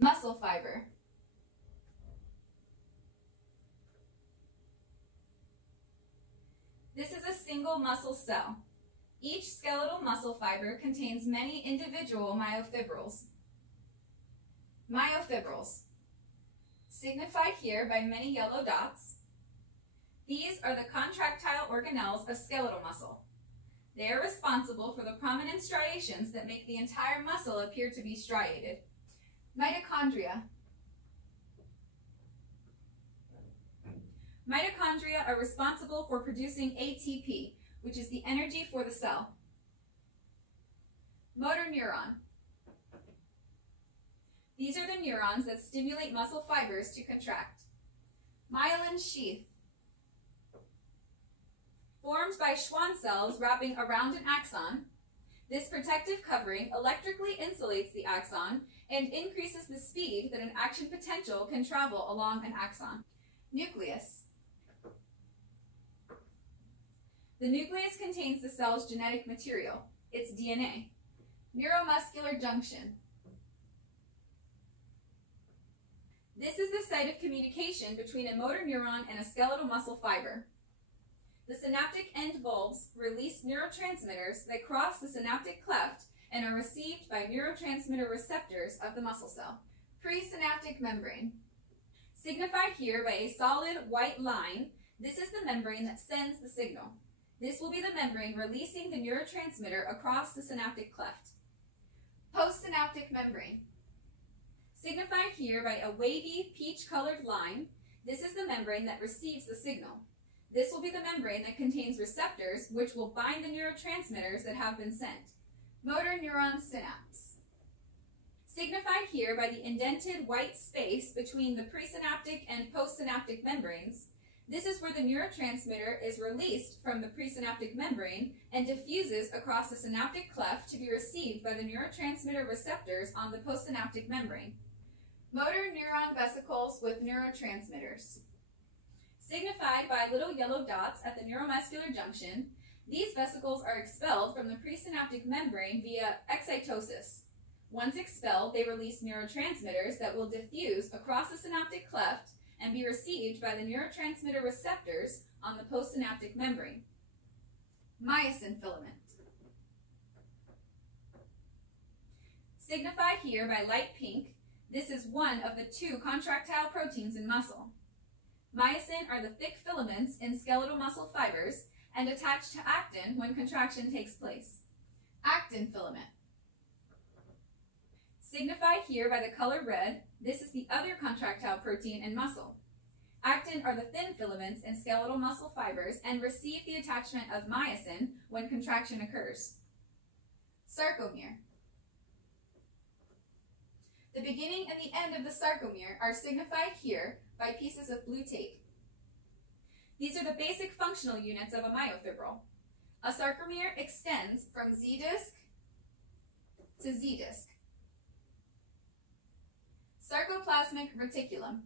Muscle fiber. This is a single muscle cell. Each skeletal muscle fiber contains many individual myofibrils. Myofibrils, signified here by many yellow dots. These are the contractile organelles of skeletal muscle. They are responsible for the prominent striations that make the entire muscle appear to be striated. Mitochondria. Mitochondria are responsible for producing ATP, which is the energy for the cell. Motor neuron. These are the neurons that stimulate muscle fibers to contract. Myelin sheath. Formed by Schwann cells wrapping around an axon, this protective covering electrically insulates the axon and increases the speed that an action potential can travel along an axon. Nucleus. The nucleus contains the cell's genetic material, its DNA. Neuromuscular junction. This is the site of communication between a motor neuron and a skeletal muscle fiber. The synaptic end bulbs release neurotransmitters that cross the synaptic cleft and are received by neurotransmitter receptors of the muscle cell. Presynaptic membrane. Signified here by a solid white line, this is the membrane that sends the signal. This will be the membrane releasing the neurotransmitter across the synaptic cleft. Postsynaptic membrane. Signified here by a wavy peach-colored line, this is the membrane that receives the signal. This will be the membrane that contains receptors which will bind the neurotransmitters that have been sent. Motor neuron synapse. Signified here by the indented white space between the presynaptic and postsynaptic membranes, this is where the neurotransmitter is released from the presynaptic membrane and diffuses across the synaptic cleft to be received by the neurotransmitter receptors on the postsynaptic membrane. Motor neuron vesicles with neurotransmitters. Signified by little yellow dots at the neuromuscular junction, these vesicles are expelled from the presynaptic membrane via excitosis. Once expelled, they release neurotransmitters that will diffuse across the synaptic cleft and be received by the neurotransmitter receptors on the postsynaptic membrane. Myosin filament. Signified here by light pink, this is one of the two contractile proteins in muscle. Myosin are the thick filaments in skeletal muscle fibers and attach to actin when contraction takes place. Actin filament. Signified here by the color red, this is the other contractile protein in muscle. Actin are the thin filaments in skeletal muscle fibers and receive the attachment of myosin when contraction occurs. Sarcomere. The beginning and the end of the sarcomere are signified here by pieces of blue tape. These are the basic functional units of a myofibril. A sarcomere extends from Z disc to Z disc. Sarcoplasmic reticulum.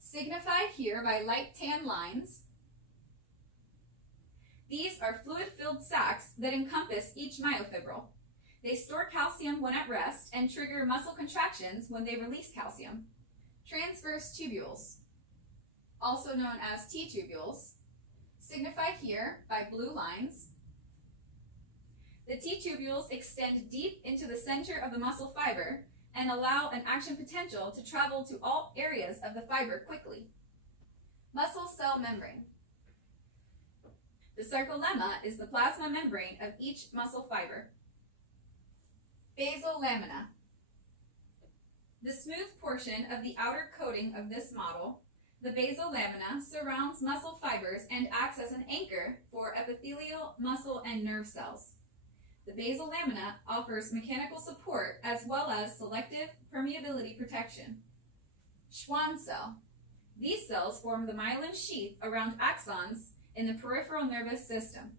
Signified here by light tan lines. These are fluid-filled sacs that encompass each myofibril. They store calcium when at rest and trigger muscle contractions when they release calcium. Transverse tubules, also known as T-tubules, signified here by blue lines. The T-tubules extend deep into the center of the muscle fiber and allow an action potential to travel to all areas of the fiber quickly. Muscle cell membrane. The sarcolemma is the plasma membrane of each muscle fiber. Basal lamina. The smooth portion of the outer coating of this model, the basal lamina, surrounds muscle fibers and acts as an anchor for epithelial, muscle, and nerve cells. The basal lamina offers mechanical support as well as selective permeability protection. Schwann cell. These cells form the myelin sheath around axons in the peripheral nervous system.